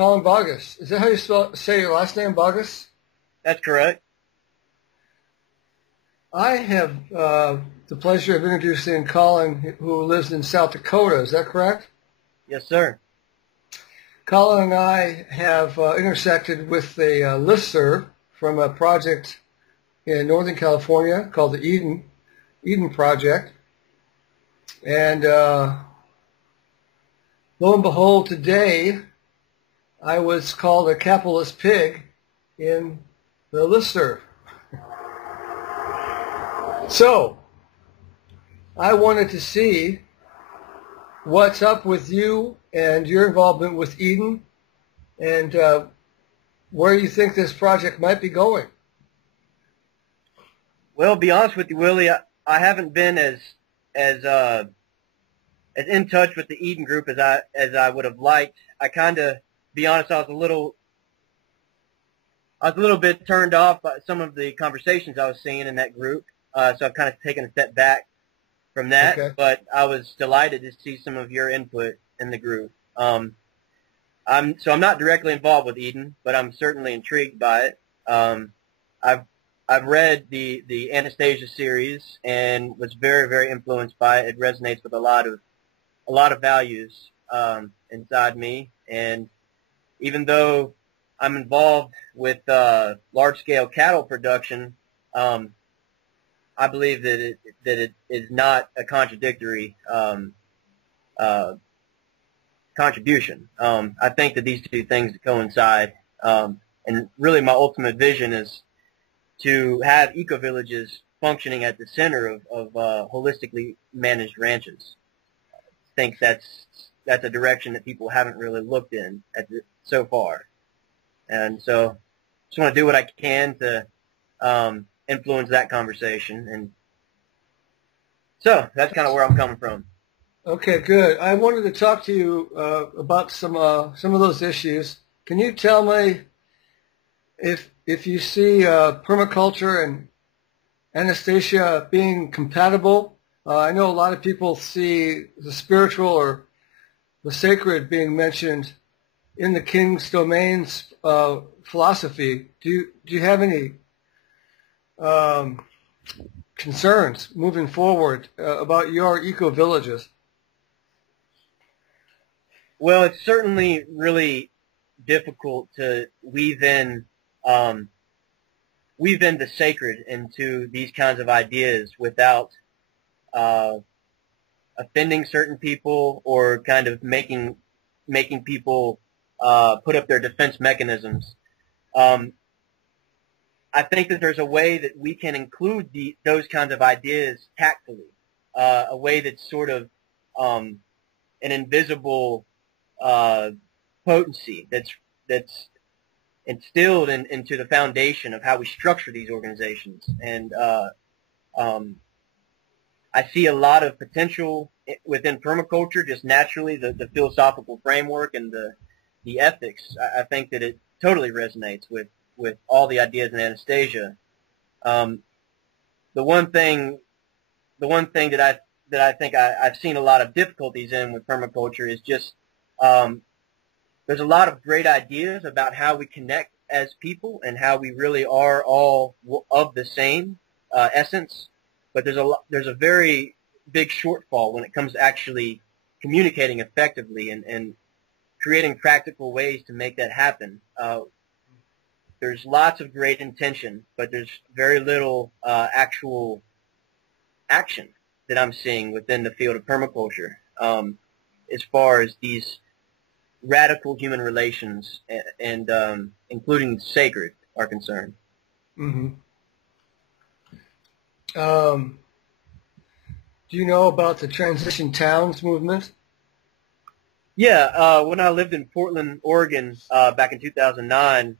Colin Boggess. Is that how you say your last name, Boggess? That's correct. I have the pleasure of introducing Colin, who lives in South Dakota. Is that correct? Yes, sir. Colin and I have intersected with a listserv from a project in Northern California called the Eden Project. And lo and behold, today I was called a capitalist pig in the listserv. So I wanted to see what's up with you and your involvement with Eden, and where you think this project might be going. Well, to be honest with you, Willie, I haven't been as in touch with the Eden group as I would have liked. I kind of, be honest, I was a little bit turned off by some of the conversations I was seeing in that group. So I've kind of taken a step back from that. Okay. But I was delighted to see some of your input in the group. I'm not directly involved with Eden, but I'm certainly intrigued by it. I've read the Anastasia series and was very, very influenced by it. It resonates with a lot of values inside me. And even though I'm involved with large-scale cattle production, I believe that it is not a contradictory contribution. I think that these two things coincide. And really my ultimate vision is to have eco-villages functioning at the center of holistically managed ranches. I think that's a direction that people haven't really looked in so far. And so just want to do what I can to influence that conversation. And so that's kind of where I'm coming from. Okay, good. I wanted to talk to you about some of those issues. Can you tell me if you see permaculture and Anastasia being compatible? I know a lot of people see the spiritual or the sacred being mentioned in the King's Domains philosophy. Do you have any concerns moving forward about your eco-villages? Well, it's certainly really difficult to weave in the sacred into these kinds of ideas without offending certain people or kind of making people put up their defense mechanisms. I think that there's a way that we can include those kinds of ideas tactfully, a way that's sort of an invisible potency that's instilled into the foundation of how we structure these organizations. And I see a lot of potential within permaculture, just naturally, the philosophical framework and the ethics. I think that it totally resonates with all the ideas in Anastasia. The one thing that I think I've seen a lot of difficulties in with permaculture is just there's a lot of great ideas about how we connect as people and how we really are all of the same essence, but there's a very big shortfall when it comes to actually communicating effectively and creating practical ways to make that happen. There's lots of great intention, but there's very little actual action that I'm seeing within the field of permaculture as far as these radical human relations and including sacred are concerned. Mm-hmm. Do you know about the Transition Towns movement? Yeah, when I lived in Portland, Oregon back in 2009,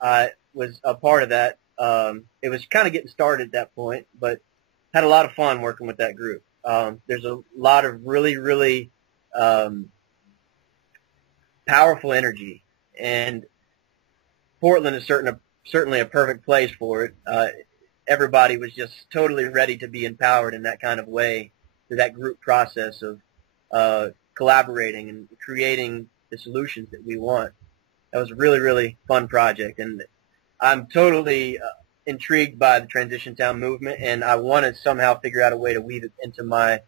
I was a part of that. It was kind of getting started at that point, but had a lot of fun working with that group. There's a lot of really, really powerful energy, and Portland is certainly a perfect place for it. Everybody was just totally ready to be empowered in that kind of way through that group process of collaborating and creating the solutions that we want. That was a really, really fun project, and I'm totally intrigued by the Transition Town movement, and I want to somehow figure out a way to weave it into my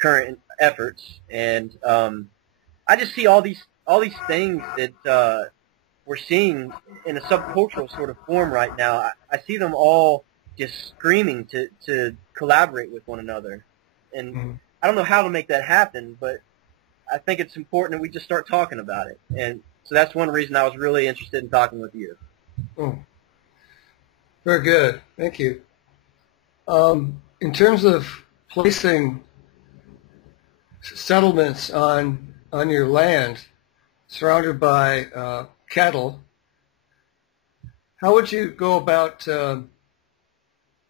current efforts. And I just see all these things that we're seeing in a subcultural sort of form right now. I see them all just screaming to collaborate with one another, and I don't know how to make that happen, but I think it's important that we just start talking about it. And so that's one reason I was really interested in talking with you. Oh, very good. Thank you. In terms of placing settlements on your land surrounded by cattle, how would you go about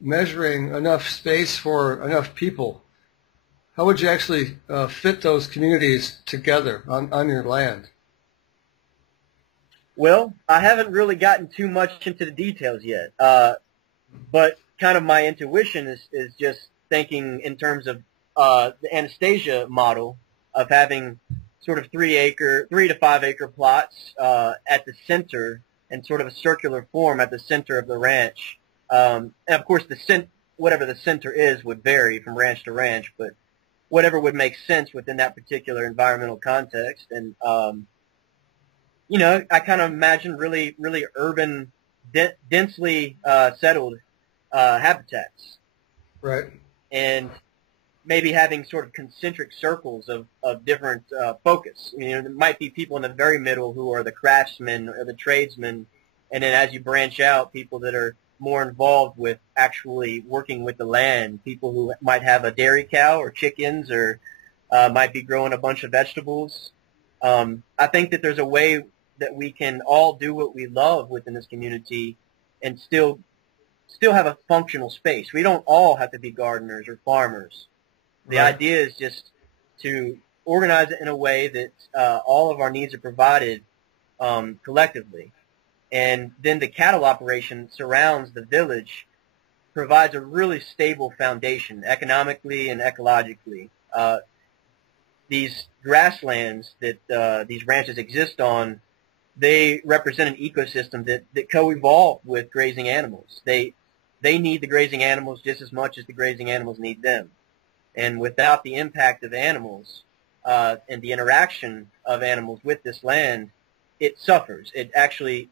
measuring enough space for enough people? How would you actually fit those communities together on your land? Well, I haven't really gotten too much into the details yet, but kind of my intuition is just thinking in terms of the Anastasia model of having sort of 3 to 5 acre plots at the center and sort of a circular form at the center of the ranch. And of course, whatever the center is would vary from ranch to ranch, but whatever would make sense within that particular environmental context. And you know, I kind of imagine really, really urban, densely settled habitats. Right. And maybe having sort of concentric circles of different focus. You know, there might be people in the very middle who are the craftsmen or the tradesmen, and then as you branch out, people that are more involved with actually working with the land, people who might have a dairy cow or chickens or might be growing a bunch of vegetables. I think that there's a way that we can all do what we love within this community and still have a functional space. We don't all have to be gardeners or farmers. The idea is just to organize it in a way that all of our needs are provided collectively. And then the cattle operation surrounds the village, provides a really stable foundation economically and ecologically. These grasslands that these ranches exist on, they represent an ecosystem that co-evolved with grazing animals. They need the grazing animals just as much as the grazing animals need them. And without the impact of animals and the interaction of animals with this land, it suffers. It actually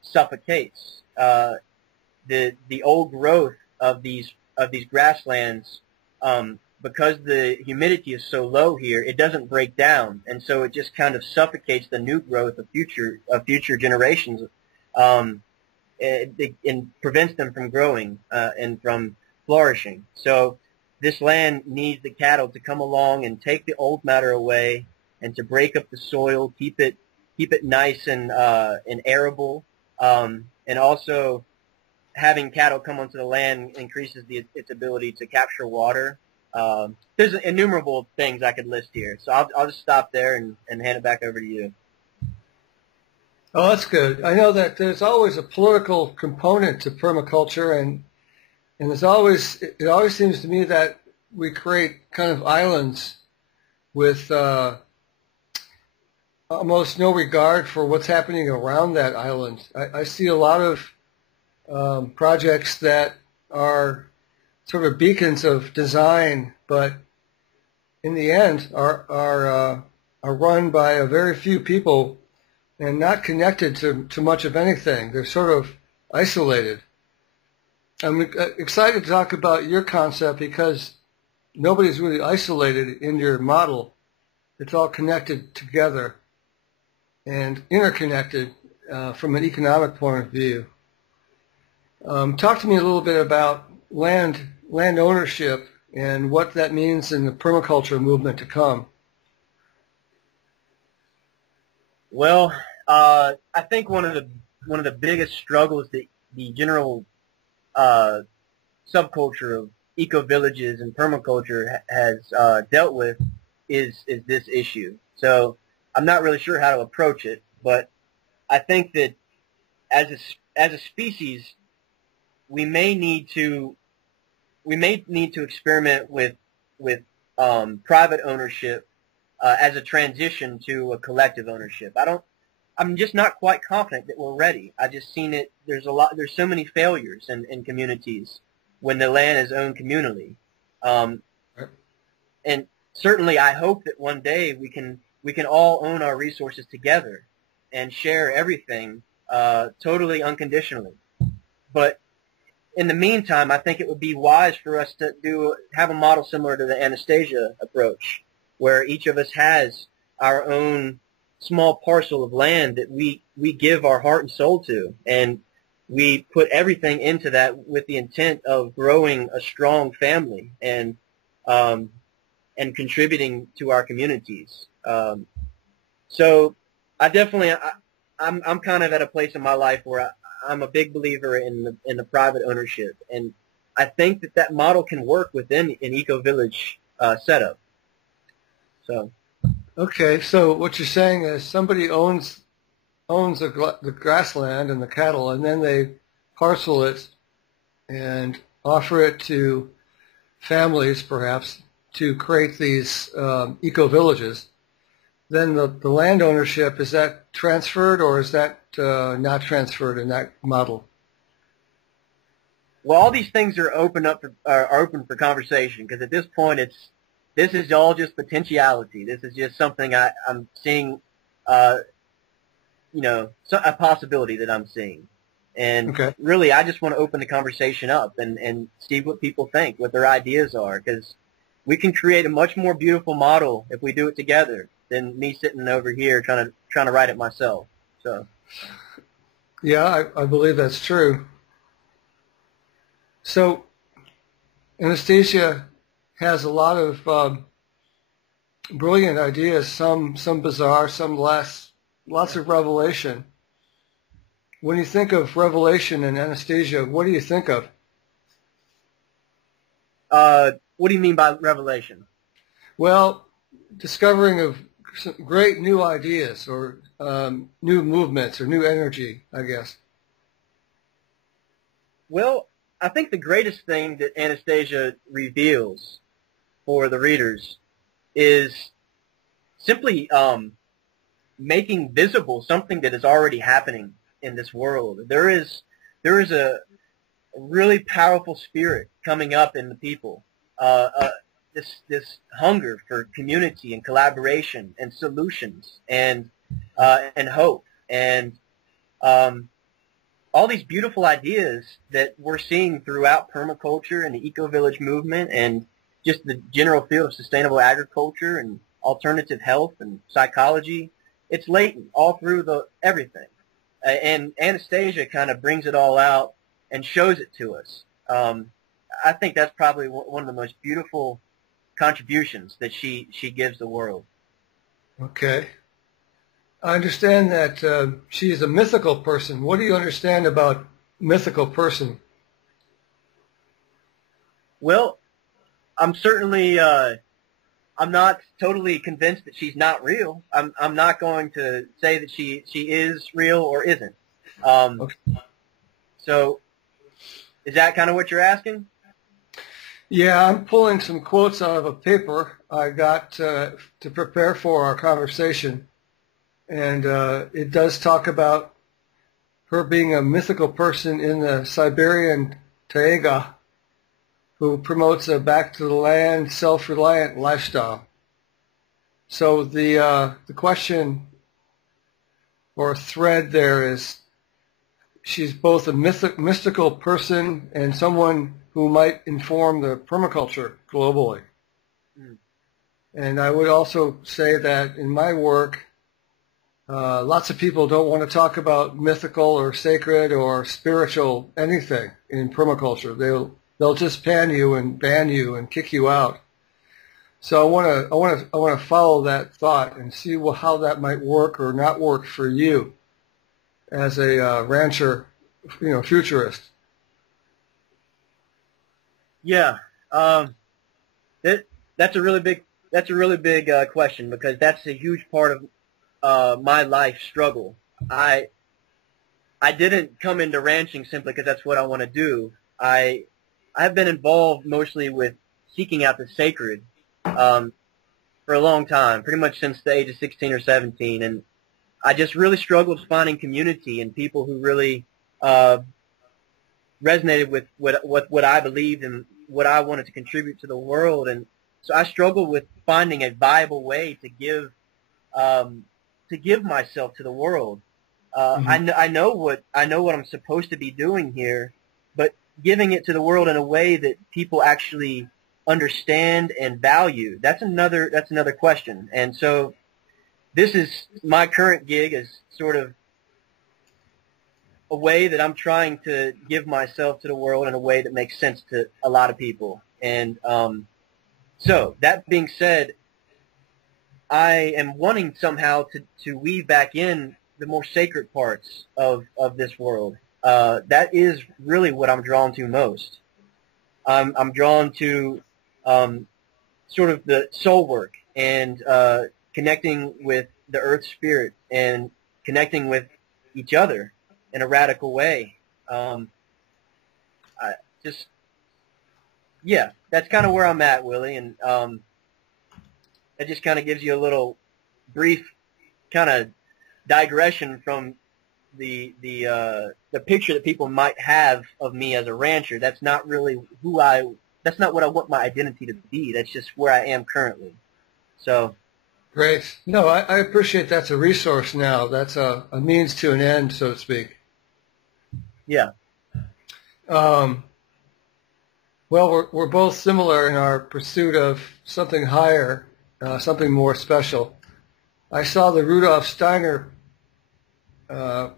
suffocates. The old growth of these grasslands, because the humidity is so low here, it doesn't break down, and so it just kind of suffocates the new growth of future generations, and prevents them from growing and from flourishing. So this land needs the cattle to come along and take the old matter away, and to break up the soil, keep it nice and arable, and also having cattle come onto the land increases its ability to capture water. There's innumerable things I could list here, so I'll just stop there and hand it back over to you. Oh, that's good. I know that there's always a political component to permaculture, and it always seems to me that we create kind of islands with almost no regard for what's happening around that island. I see a lot of projects that are sort of beacons of design, but in the end are run by a very few people and not connected to much of anything. They're sort of isolated. I'm excited to talk about your concept because nobody's really isolated in your model. It's all connected together and interconnected from an economic point of view. Talk to me a little bit about land ownership and what that means in the permaculture movement to come. Well, I think one of the biggest struggles that the general subculture of eco-villages and permaculture has dealt with is this issue. So I'm not really sure how to approach it, but I think that as a species, we may need to experiment with private ownership as a transition to a collective ownership. I'm just not quite confident that we're ready. I just seen it. There's so many failures in communities when the land is owned communally. And certainly I hope that one day we can all own our resources together and share everything totally unconditionally. But in the meantime, I think it would be wise for us to have a model similar to the Anastasia approach, where each of us has our own small parcel of land that we give our heart and soul to, and we put everything into that with the intent of growing a strong family and contributing to our communities. So I definitely, I'm kind of at a place in my life where I'm a big believer in the private ownership, and I think that model can work within an eco-village setup. So. Okay, so what you're saying is somebody owns the grassland and the cattle, and then they parcel it and offer it to families, perhaps, to create these eco-villages. Then the land ownership, is that transferred, or is that not transferred in that model? Well, all these things are open for conversation, because at this point this is all just potentiality. This is just something I'm seeing, a possibility that I'm seeing. And really, I just want to open the conversation up and see what people think, what their ideas are, because we can create a much more beautiful model if we do it together than me sitting over here trying to write it myself. So. Yeah, I believe that's true. So, Anastasia has a lot of brilliant ideas, some bizarre, some less, lots of revelation. When you think of revelation in Anastasia, what do you think of? What do you mean by revelation? Well, discovering of some great new ideas or new movements or new energy, I guess. Well, I think the greatest thing that Anastasia reveals for the readers is simply making visible something that is already happening in this world. There is a really powerful spirit coming up in the people. This hunger for community and collaboration and solutions and hope and all these beautiful ideas that we're seeing throughout permaculture and the eco-village movement and just the general field of sustainable agriculture and alternative health and psychology. It's latent all through everything. And Anastasia kind of brings it all out and shows it to us. I think that's probably one of the most beautiful contributions that she gives the world. Okay. I understand that she is a mythical person. What do you understand about mythical person? Well, I'm certainly I'm not totally convinced that she's not real. I'm not going to say that she is real or isn't. Okay. So is that kind of what you're asking? Yeah, I'm pulling some quotes out of a paper I got to prepare for our conversation. And it does talk about her being a mythical person in the Siberian taiga who promotes a back-to-the-land, self-reliant lifestyle. So the question or thread there is she's both a mystical person and someone who might inform the permaculture globally. Mm. And I would also say that in my work, lots of people don't want to talk about mythical or sacred or spiritual anything in permaculture. They'll just ban you and kick you out. So I want to follow that thought and see how that might work or not work for you as a rancher, futurist. Yeah, that's a really big question, because that's a huge part of my life struggle. I didn't come into ranching simply because that's what I want to do. I've been involved mostly with seeking out the sacred for a long time, pretty much since the age of 16 or 17, and I just really struggled finding community and people who really resonated with what I believed and what I wanted to contribute to the world. And so I struggled with finding a viable way to give myself to the world. I know what I'm supposed to be doing here, but giving it to the world in a way that people actually understand and value, that's another question. And so this is my current gig, is sort of a way that I'm trying to give myself to the world in a way that makes sense to a lot of people. And so that being said, I am wanting somehow to weave back in the more sacred parts of this world. That is really what I'm drawn to most. I'm drawn to sort of the soul work and connecting with the earth spirit and connecting with each other in a radical way. That's kind of where I'm at, Willie, and that just kind of gives you a little brief kind of digression from the picture that people might have of me as a rancher. That's not really that's not what I want my identity to be. That's just where I am currently. So. Great. No, I appreciate that's a resource now. That's a means to an end, so to speak. Yeah. Well, we're both similar in our pursuit of something higher, something more special. I saw the Rudolf Steiner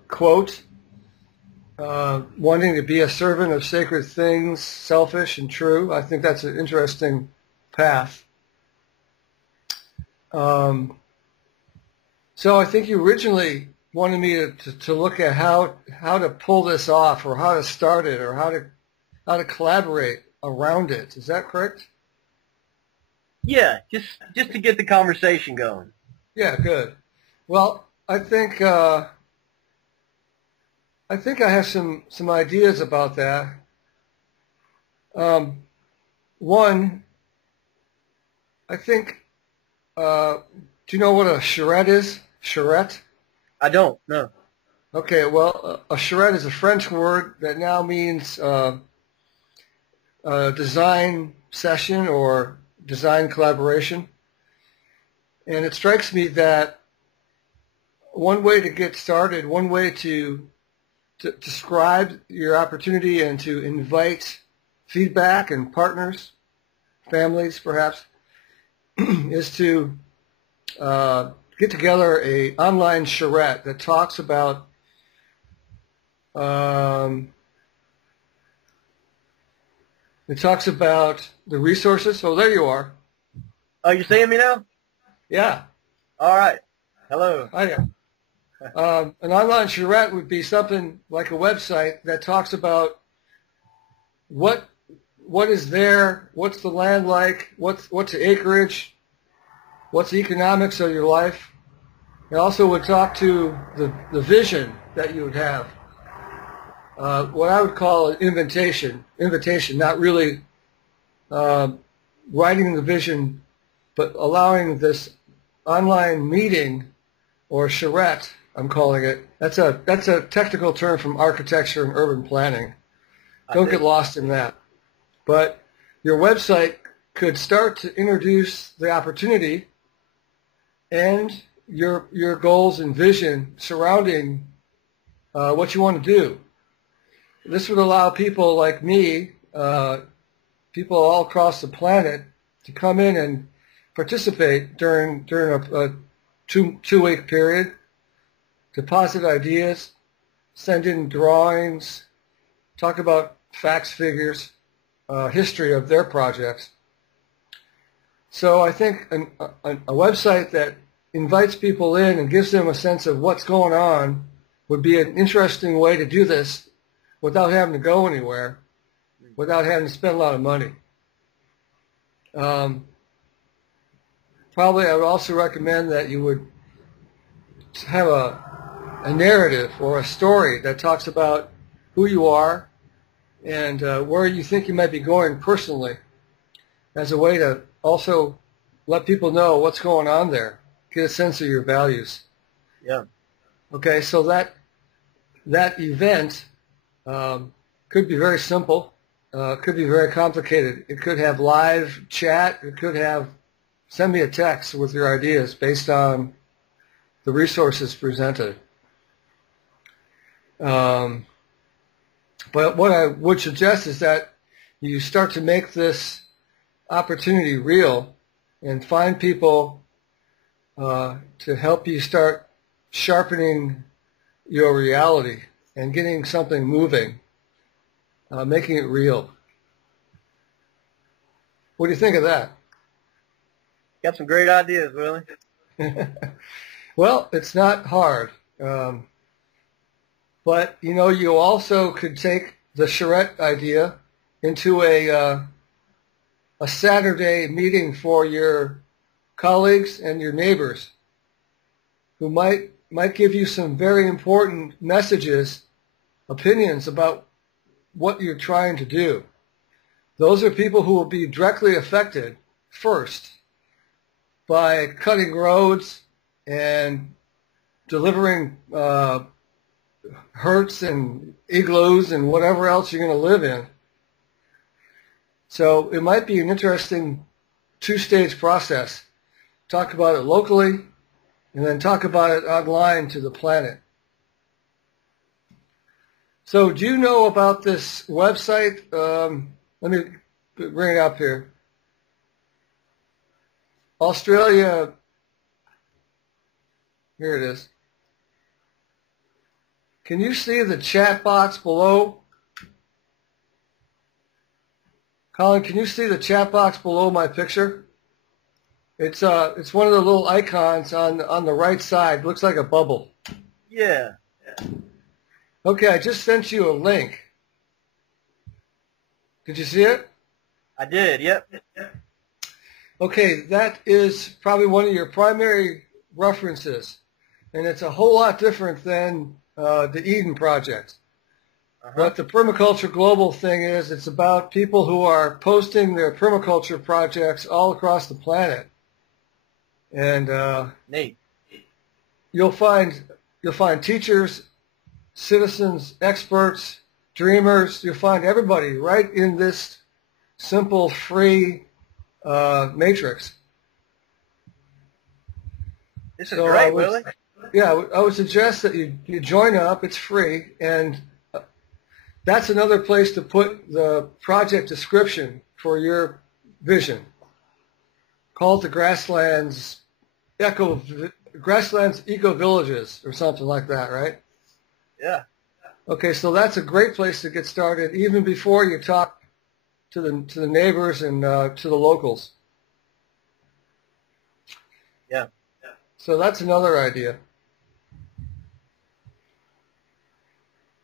quote, wanting to be a servant of sacred things, selfish and true. I think that's an interesting path. So I think you originally wanted me to look at how to pull this off, or how to start it, or how to collaborate around it. Is that correct? Yeah, just to get the conversation going. Yeah, good. Well, I think I have some ideas about that. One, I think. Do you know what a charrette is? Charrette? I don't, no. Okay, well, a charrette is a French word that now means design session or design collaboration. And it strikes me that one way to get started, one way to describe your opportunity and to invite feedback and partners, families perhaps, is to get together an online charrette that talks about the resources. Oh, there you are. Oh, you seeing me now? Yeah. All right. Hello. Hi there. An online charrette would be something like a website that talks about what is there, what's the land like, what's the acreage, what's the economics of your life. It also would talk to the vision that you would have. What I would call an invitation, not really writing the vision, but allowing this online meeting, or charrette, I'm calling it. That's a technical term from architecture and urban planning. Don't get lost in that. But your website could start to introduce the opportunity and your goals and vision surrounding what you want to do. This would allow people like me, people all across the planet, to come in and participate during a two-week period, deposit ideas, send in drawings, talk about facts, figures, history of their projects. So I think a website that invites people in and gives them a sense of what's going on would be an interesting way to do this without having to go anywhere, without having to spend a lot of money. Probably I would also recommend that you would have a narrative or a story that talks about who you are and where you think you might be going personally, as a way to also let people know what's going on there, get a sense of your values. Yeah. Okay, so that event could be very simple, could be very complicated. It could have live chat. It could have send me a text with your ideas based on the resources presented. But what I would suggest is that you start to make this opportunity real and find people to help you start sharpening your reality and getting something moving, making it real. What do you think of that? Got some great ideas, Willie. Well, it's not hard. But, you know, you also could take the charrette idea into a Saturday meeting for your colleagues and your neighbors who might give you some very important messages, opinions about what you're trying to do. Those are people who will be directly affected first by cutting roads and delivering hurts and igloos and whatever else you're going to live in. So it might be an interesting two-stage process. Talk about it locally and then talk about it online to the planet. So do you know about this website? Let me bring it up here. Australia, here it is. Can you see the chat box below? Colin, can you see the chat box below my picture? It's one of the little icons on the right side. Looks like a bubble. Yeah. Okay, I just sent you a link. Did you see it? I did, yep. Okay, that is probably one of your primary references, and it's a whole lot different than the Eden Project. What the Permaculture Global thing is, it's about people who are posting their permaculture projects all across the planet. And Neat. You'll find teachers, citizens, experts, dreamers. You'll find everybody right in this simple, free matrix. This is great, Willie. Yeah, I would suggest that you join up. It's free, and that's another place to put the project description for your vision. Call it the Grasslands EcoVillages or something like that, right? Yeah. Okay, so that's a great place to get started, even before you talk to the neighbors and to the locals. Yeah. So that's another idea.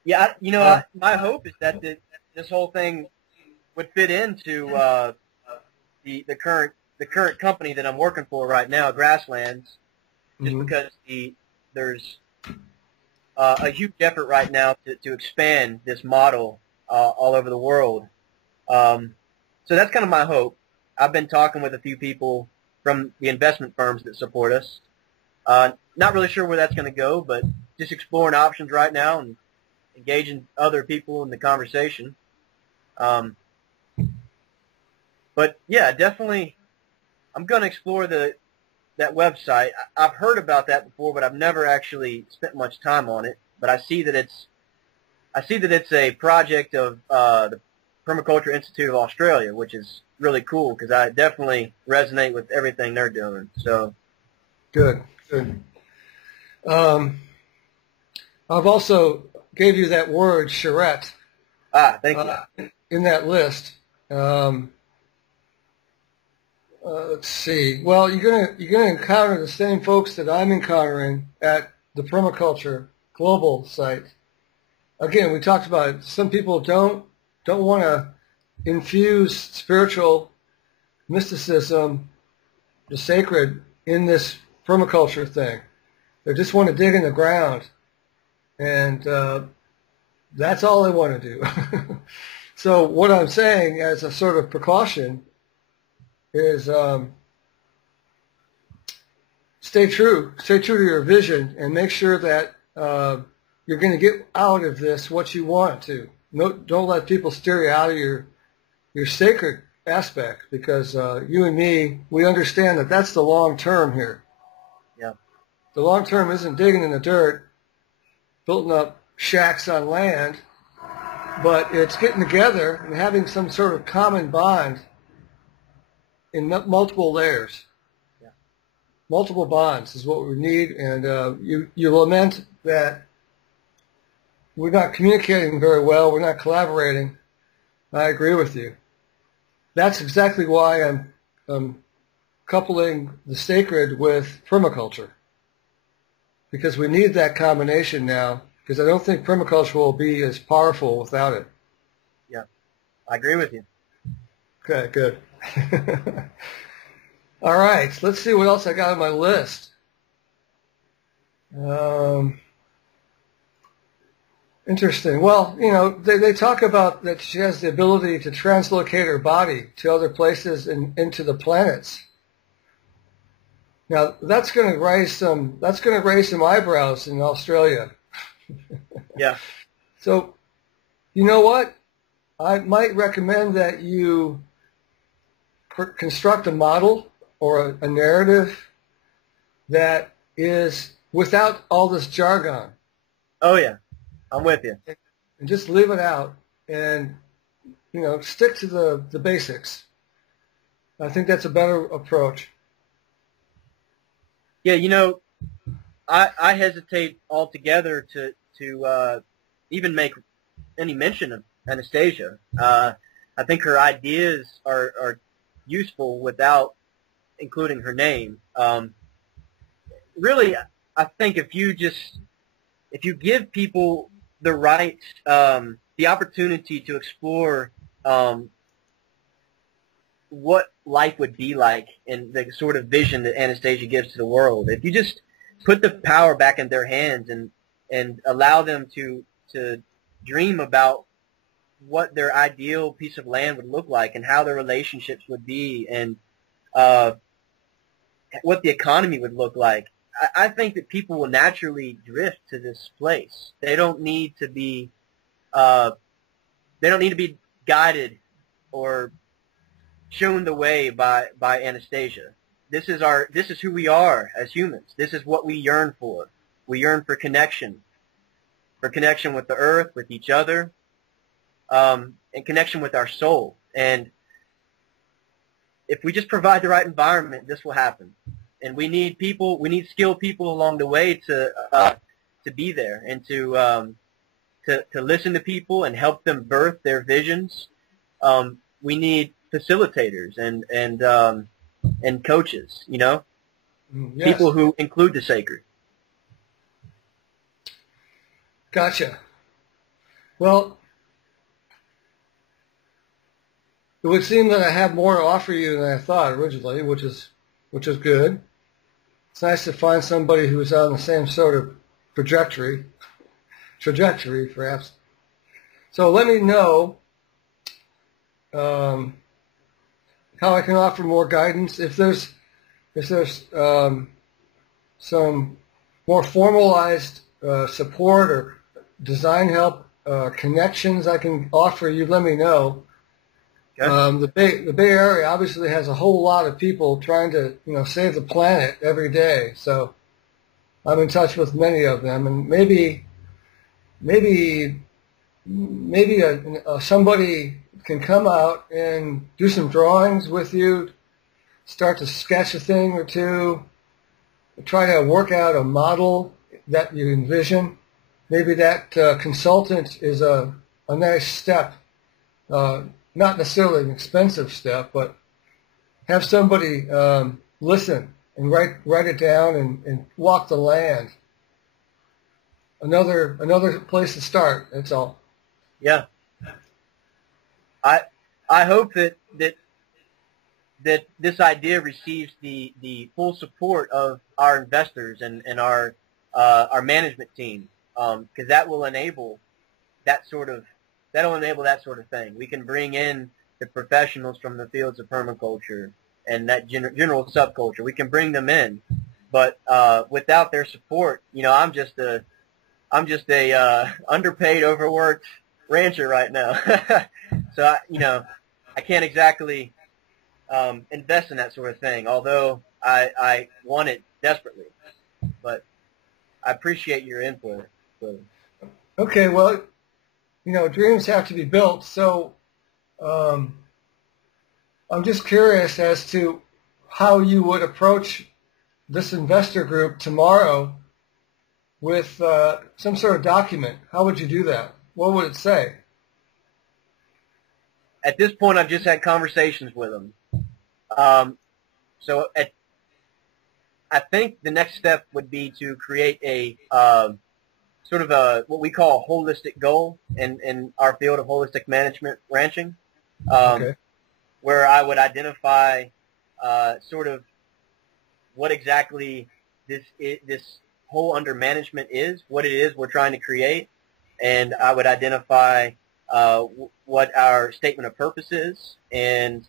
Yeah, my hope is that this whole thing would fit into the current company that I'm working for right now, Grasslands, just because there's a huge effort right now to expand this model all over the world. So that's kind of my hope. I've been talking with a few people from the investment firms that support us. Not really sure where that's going to go, but just exploring options right now and engaging other people in the conversation. But yeah, definitely, I'm going to explore that website. I've heard about that before, but I've never actually spent much time on it. But I see that it's a project of the Permaculture Institute of Australia, which is really cool because I definitely resonate with everything they're doing. So good. I've also gave you that word charrette. Thank you. In that list. Let's see. Well, you're gonna encounter the same folks that I'm encountering at the Permaculture Global site. Again, we talked about it. Some people don't want to infuse spiritual mysticism, the sacred, in this permaculture thing. They just want to dig in the ground, and that's all they want to do. So what I'm saying as a sort of precaution is stay true to your vision, and make sure that you're going to get out of this what you want to. No, don't let people steer you out of your sacred aspect, because you and me, we understand that that's the long term here. Yeah. The long term isn't digging in the dirt, building up shacks on land, but it's getting together and having some sort of common bond in multiple layers. Yeah. Multiple bonds is what we need, and you lament that we're not communicating very well, we're not collaborating. I agree with you. That's exactly why I'm coupling the sacred with permaculture, because we need that combination now, because I don't think permaculture will be as powerful without it. Yeah, I agree with you. Okay, good. All right, let's see what else I got on my list. Interesting. Well, you know, they talk about that she has the ability to translocate her body to other places and into the planets. Now, that's going to raise some eyebrows in Australia. Yeah. So, you know what? I might recommend that you construct a model or a narrative that is without all this jargon. Oh, yeah. I'm with you. And just leave it out and, you know, stick to the basics. I think that's a better approach. Yeah, you know, I hesitate altogether to even make any mention of Anastasia. I think her ideas are useful without including her name. Really, I think if you give people the right, the opportunity to explore what life would be like and the sort of vision that Anastasia gives to the world, if you just put the power back in their hands and allow them to dream about what their ideal piece of land would look like and how their relationships would be and what the economy would look like, I think that people will naturally drift to this place. They don't need to be guided or shown the way by Anastasia. This is who we are as humans. This is what we yearn for. We yearn for connection with the earth, with each other, and connection with our soul. And if we just provide the right environment, this will happen. And we need people. We need skilled people along the way to be there and to listen to people and help them birth their visions. We need facilitators and coaches. You know, yes. People who include the sacred. Gotcha. Well, it would seem that I have more to offer you than I thought originally, which is good. It's nice to find somebody who is on the same sort of trajectory perhaps. So let me know how I can offer more guidance. If there's some more formalized support or design help, connections I can offer you, let me know. Okay. The Bay Area obviously has a whole lot of people trying to, you know, save the planet every day. So I'm in touch with many of them, and maybe somebody can come out and do some drawings with you, start to sketch a thing or two, try to work out a model that you envision. Maybe that consultant is a nice step. Not necessarily an expensive step, but have somebody listen and write it down and walk the land. Another place to start. That's all. Yeah. I hope that this idea receives the full support of our investors and our management team, because that will enable that sort of thing. We can bring in the professionals from the fields of permaculture and that general subculture. We can bring them in, But without their support, I'm just a underpaid, overworked rancher right now. So I can't exactly invest in that sort of thing, although I want it desperately. But I appreciate your input. Okay, well, dreams have to be built. So I'm just curious as to how you would approach this investor group tomorrow with some sort of document. How would you do that? What would it say? At this point, I've just had conversations with them. So I think the next step would be to create a sort of what we call a holistic goal in our field of holistic management ranching, Okay. where I would identify sort of what exactly this whole under management is, what it is we're trying to create, and I would identify what our statement of purpose is, and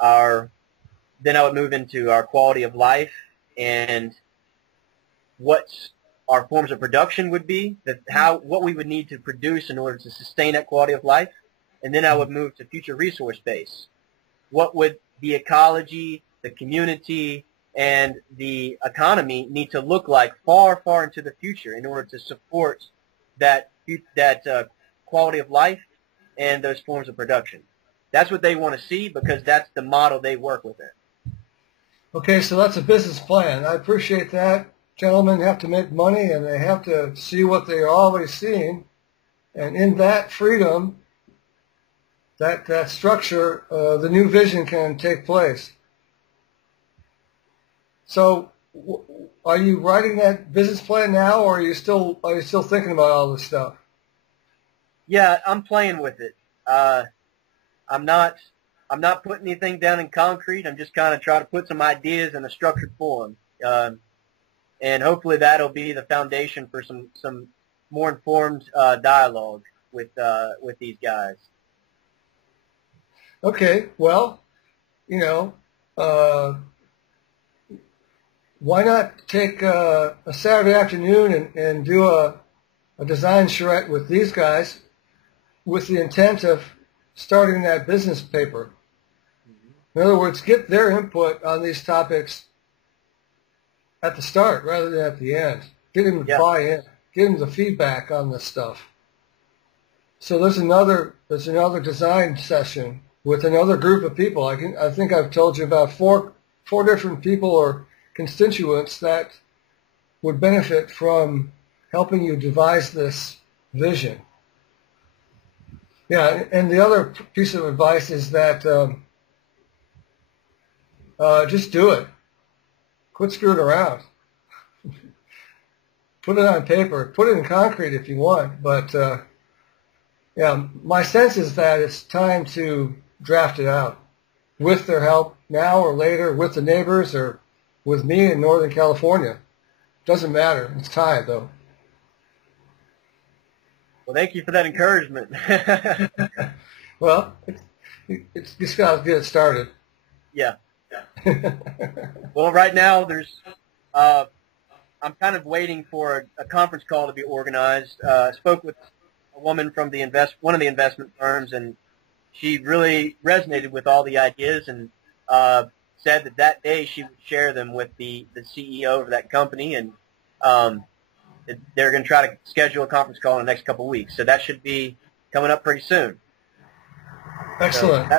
then I would move into our quality of life and what our forms of production would be, what we would need to produce in order to sustain that quality of life, and then I would move to future resource base. What would the ecology, the community, and the economy need to look like far, far into the future in order to support that quality of life and those forms of production? That's what they want to see, because that's the model they work within. Okay, so that's a business plan. I appreciate that. Gentlemen have to make money, and they have to see what they're always seeing. And in that freedom, that structure, the new vision can take place. So are you writing that business plan now, or are you still thinking about all this stuff? Yeah, I'm playing with it. I'm not putting anything down in concrete. I'm just kind of trying to put some ideas in a structured form, and hopefully that'll be the foundation for some more informed dialogue with these guys. Okay, well, why not take a Saturday afternoon and do a design charrette with these guys with the intent of starting that business paper? In other words, get their input on these topics at the start rather than at the end. Get them to buy in. Get them the feedback on this stuff. So there's another design session with another group of people. I think I've told you about four different people or constituents that would benefit from helping you devise this vision. Yeah, and the other piece of advice is that just do it. Quit screwing around. Put it on paper. Put it in concrete if you want. But yeah, my sense is that it's time to draft it out with their help now or later, with the neighbors or with me in Northern California. Doesn't matter. It's time, though. Well, thank you for that encouragement. Well, it's just got to get it started. Yeah. Well, right now I'm kind of waiting for a conference call to be organized. I spoke with a woman from one of the investment firms, and she really resonated with all the ideas and said that day she would share them with the CEO of that company, and they're going to try to schedule a conference call in the next couple of weeks. So that should be coming up pretty soon. Excellent.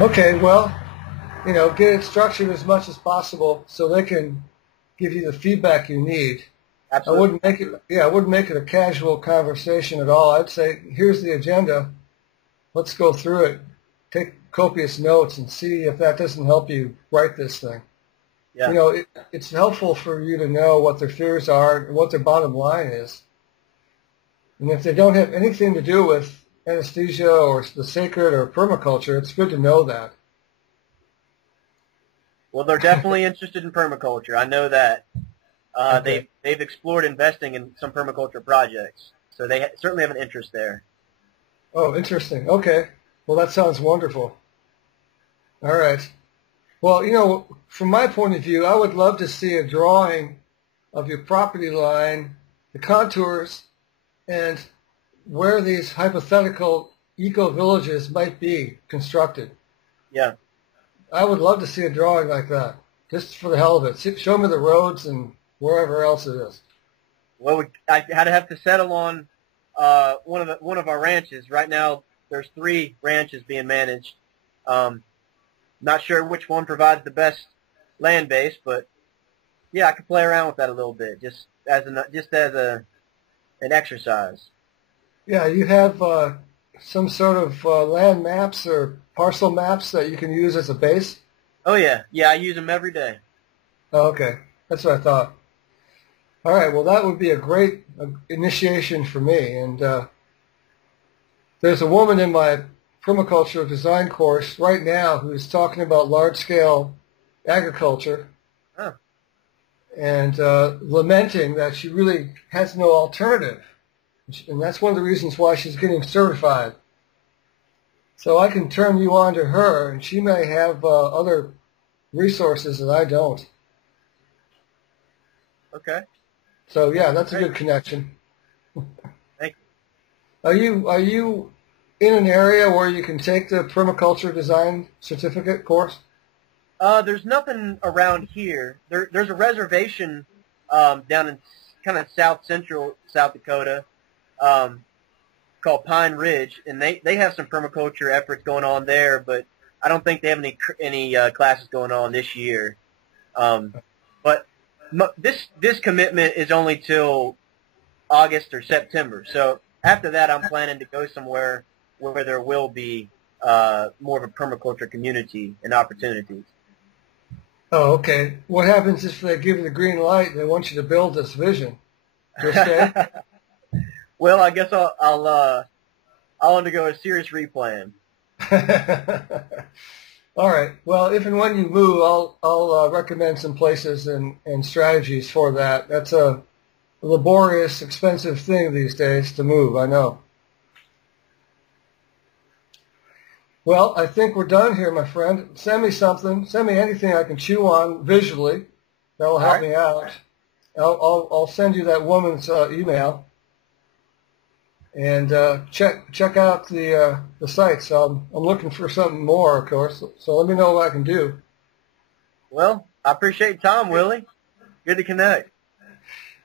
Okay, well, get it structured as much as possible so they can give you the feedback you need. Absolutely. I wouldn't make it a casual conversation at all. I'd say, here's the agenda. Let's go through it. Take copious notes and see if that doesn't help you write this thing. Yeah. It's helpful for you to know what their fears are and what their bottom line is. And if they don't have anything to do with Anastasia or the sacred or permaculture, it's good to know that. Well, they're definitely interested in permaculture. I know that. Okay. They've explored investing in some permaculture projects, so they certainly have an interest there. Oh, interesting. Okay. Well, that sounds wonderful. All right. Well, from my point of view, I would love to see a drawing of your property line, the contours, and where these hypothetical eco-villages might be constructed. Yeah. I would love to see a drawing like that, just for the hell of it. Show me the roads and wherever else it is. Well, I have to settle on one of our ranches. Right now, there's 3 ranches being managed. Not sure which one provides the best land base, but yeah, I could play around with that a little bit, just as an exercise. Yeah, you have some sort of land maps or parcel maps that you can use as a base? Oh, yeah. Yeah, I use them every day. Oh, okay. That's what I thought. All right, well, that would be a great initiation for me. And there's a woman in my permaculture design course right now who's talking about large-scale agriculture and lamenting that she really has no alternative. And that's one of the reasons why she's getting certified. So I can turn you on to her, and she may have other resources that I don't. Okay. So yeah, that's a good connection. Thank you. Are you in an area where you can take the permaculture design certificate course? There's nothing around here. There's a reservation down in kind of south central South Dakota called Pine Ridge, and they have some permaculture efforts going on there, but I don't think they have any classes going on this year. But this commitment is only till August or September. So after that, I'm planning to go somewhere where there will be more of a permaculture community and opportunities. Oh, okay. What happens if they give you the green light and they want you to build this vision? You'll stay? Well, I guess I'll undergo a serious replan. All right. Well, if and when you move, I'll recommend some places and strategies for that. That's a laborious, expensive thing these days to move, I know. Well, I think we're done here, my friend. Send me something. Send me anything I can chew on visually. That'll help me out. I'll send you that woman's email. And check out the sites. I'm looking for something more, of course. So let me know what I can do. Well, I appreciate your time, Willie. Good to connect.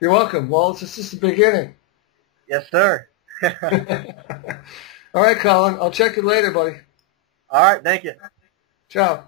You're welcome. Well, it's just the beginning. Yes, sir. All right, Colin. I'll check you later, buddy. All right. Thank you. Ciao.